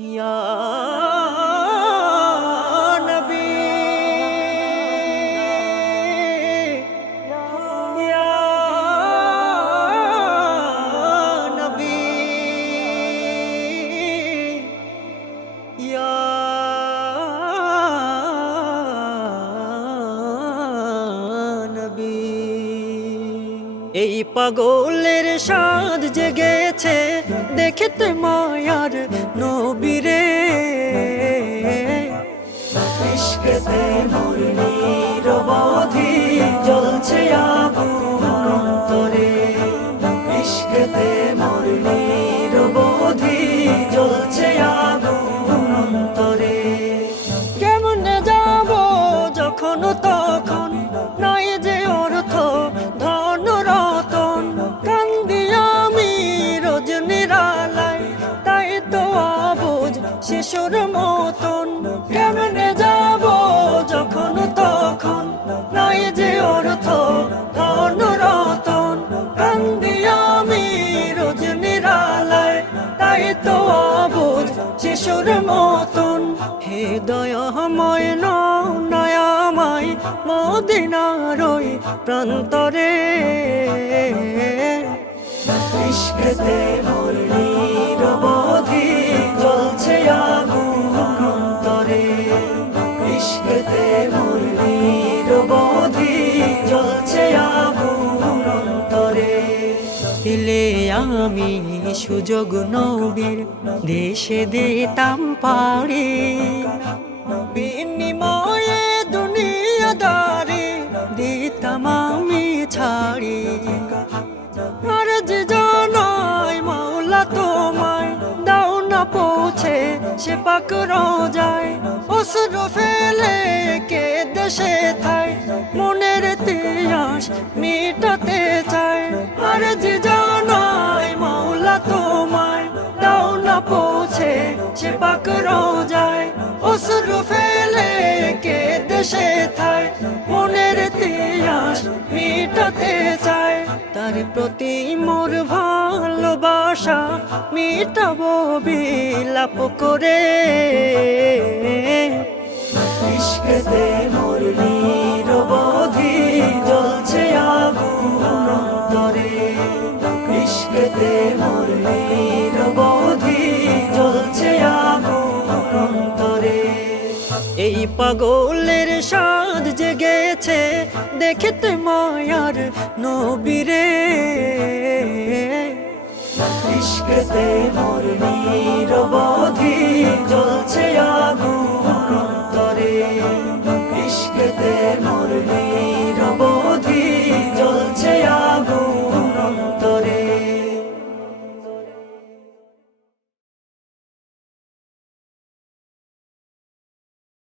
ইয়া নবী ইয়া নবী ইয়া নবী। এই পাগলের সাধ জেগেছে দেখতে মায়ার নবীরে, ইশকেতে মোর নিরবধি জ্বলছে আগুন অন্তরে, ইশকেতে মোর নিরবধি জ্বলছে আগুন অন্তরে। কেমনে যাব যখন তখন নাই যে অর্থ ধন রতন, কান্দি আমি রোজ নিরালায় তাই তো আবুঝ শিশুর মতন। কেমনে যাব যখন তখন নাই যে অর্থ ধন রতন, কান্দি আমি রোজ নিরালায় তাই তো আবুঝ শিশুর মতন। হে দয়াময় নয়াময় মদিনার ওই প্রান্তরে, ইশকেতে মোর নিরবধি জ্বলছে আগুন অন্তরে, ইশকেতে মোর নিরবধি জ্বলছে আগুন অন্তরে। পেলে আমি সুযোগ নবীর দেশে দিতাম পারি, বিনিময়ে দুনিয়াদারি দিতাম আমি ছাড়ি। আর যে জানাই মাওলা তোমায় দাও না পৌঁছে সে পাক রোজায়, অশ্রু ফেলে কে দেশে থাই মনের তিয়াস মিটাতে চায়। আর যে জানাই মাওলা তোমায় দাও না পৌঁছে সে পাক রোজায়, অশ্রু ফেলে কে দেশে থাই মনের তিয়াস মিটাতে চায়। তার প্রতি মোর ভালোবাসা মিটাবো বিলাপ করে, ইশকেতে মোর নিরবধি জ্বলছে আগুন অন্তরে, ইশকেতে মোর নিরবধি জ্বলছে আগুন অন্তরে। এই পাগলের সাধ জেগেছে দেখতে মায়ার নবীরে, ইশকেতে মোর নিরবধি